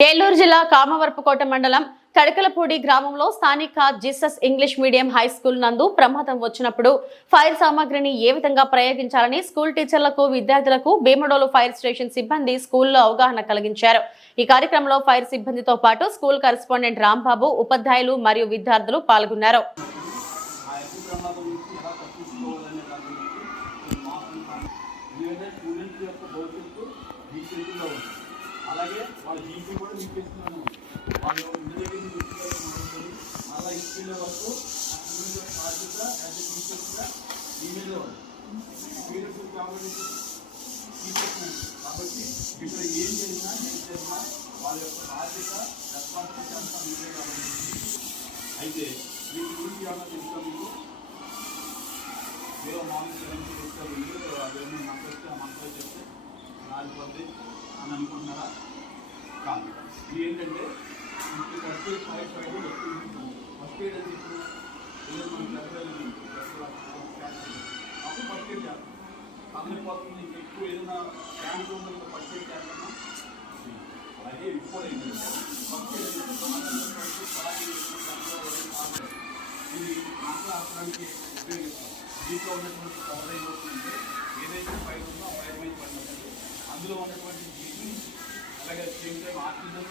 ఏలూరు జిల్లా కామవరపుకోట మండలం తడకలపూడి గ్రామంలో స్థానిక Jesus English medium high school నందు ప్రమాదం వచ్చినప్పుడు ఫైర్ సామాగ్రిని ఏ విధంగా ప్రయోగించాలని స్కూల్ టీచర్లకు విద్యార్థులకు భీమడోలు ఫైర్ స్టేషన్ సిబ్బంది స్కూల్లో అవగాహన కలిగించారు. ఈ కార్యక్రమంలో ఫైర్ సిబ్బందితో పాటు స్కూల్ కరెస్పాండెంట్ రాంబాబు ఉపాధ్యాయులు మరియు విద్యార్థులు పాల్గొన్నారు. భవిష్యత్తు అలాగే వాళ్ళ జీవితం కూడా చూపిస్తున్నాను వాళ్ళు ఇంటి దగ్గర చూపించాలి అలా మొదలుకొని వరకు బాధ్యత యాజ్ ఎ టీచర్స్గా మీ మీదే ఉంది. కాబట్టి టీచర్స్ కాబట్టి ఇక్కడ ఏం చేసినా ఏం చేసినా వాళ్ళ యొక్క బాధ్యత రెస్పాన్సిబిలిటీ అంతా మీదే కాబట్టి. అయితే వీటి గురించి ఏమన్నా తెలుసా మీకు? ఏదో మామూలు సెవెన్ చేస్తారు మీరు అదేమో మంత్రం మంత్రం చెప్తే నాలుగు అని అనుకుంటున్నారా? కాదు. ఇది ఏంటంటే first aid five five first aid అని చెప్పి మనం అప్పుడు ఫస్ట్ ఎయిడ్ చేస్తాం? అందరి పోతుంది ఇంకా ఎక్కువ ఏదైనా క్యాంప్ ఉందో ఫస్ట్ ఎయిడ్ చేస్తామా అలాగే ఇప్పుడు ఏంటంటే ఫస్ట్ ఎయిడ్ ఇది మాట్లాడడానికి ఉపయోగిస్తాం. దీంట్లో ఉన్నటువంటి కవరేజ్ ఏమవుతుందంటే ఏదైతే ఫైర్ ఉందో ఆ ఫైర్ మీద పడినప్పుడు అందులో ఉన్నటువంటి అలాగే సేమ్ టైం ఆక్సిజన్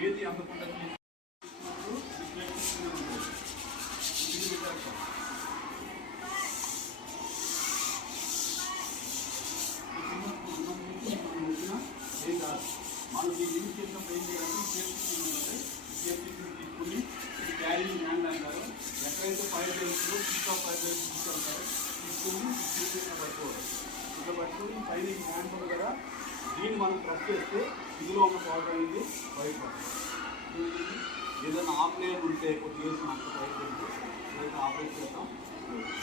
ఏది అందకుండా తీసుకున్నప్పుడు విశ్లేషిస్తూనే ఏం కాదు ఏం చేయాలంటే సేఫ్టీ సేఫ్టీ తీసుకుని హ్యాండ్ అంటారు ఎక్కడైతే ఫైవ్ డేస్లో ఇంకా ఆఫ్ ఫైవ్ డేస్ తీసుకుంటారో తీసుకుని పట్టుకోవాలి ఇక్కడ పట్టుకుని పైన హ్యాండ్ కదా దీన్ని మనం ప్రెస్ చేస్తే ఇందులో ఉన్న పౌడర్ అనేది బయటపడుతుంది. ఏదైనా ఆపలేని ఉంటే కొద్దిగా అంత బయట ఏదైనా ఆపరేట్ చేద్దాం.